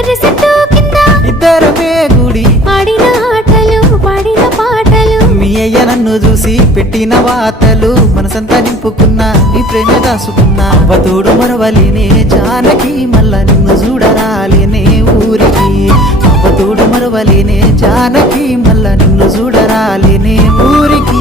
మర్రి చెట్టు కింద ఇద్దరమే గుడి ఆడిన ఆటలు పాడిన పాటలు మీ అయ్య నన్ను చూసి పెట్టిన వాతలు మనసంతా నింపుకున్నా నీ ప్రేమ దాసుకున్నా అవ్వతోడు మరవలేనే జానకి మళ్ళా నిన్ను చూడరాలేనే ఊరికి అవ్వతోడు మరవలేనే జానకి మళ్ళా నిన్ను చూడరాలేనే ఊరికి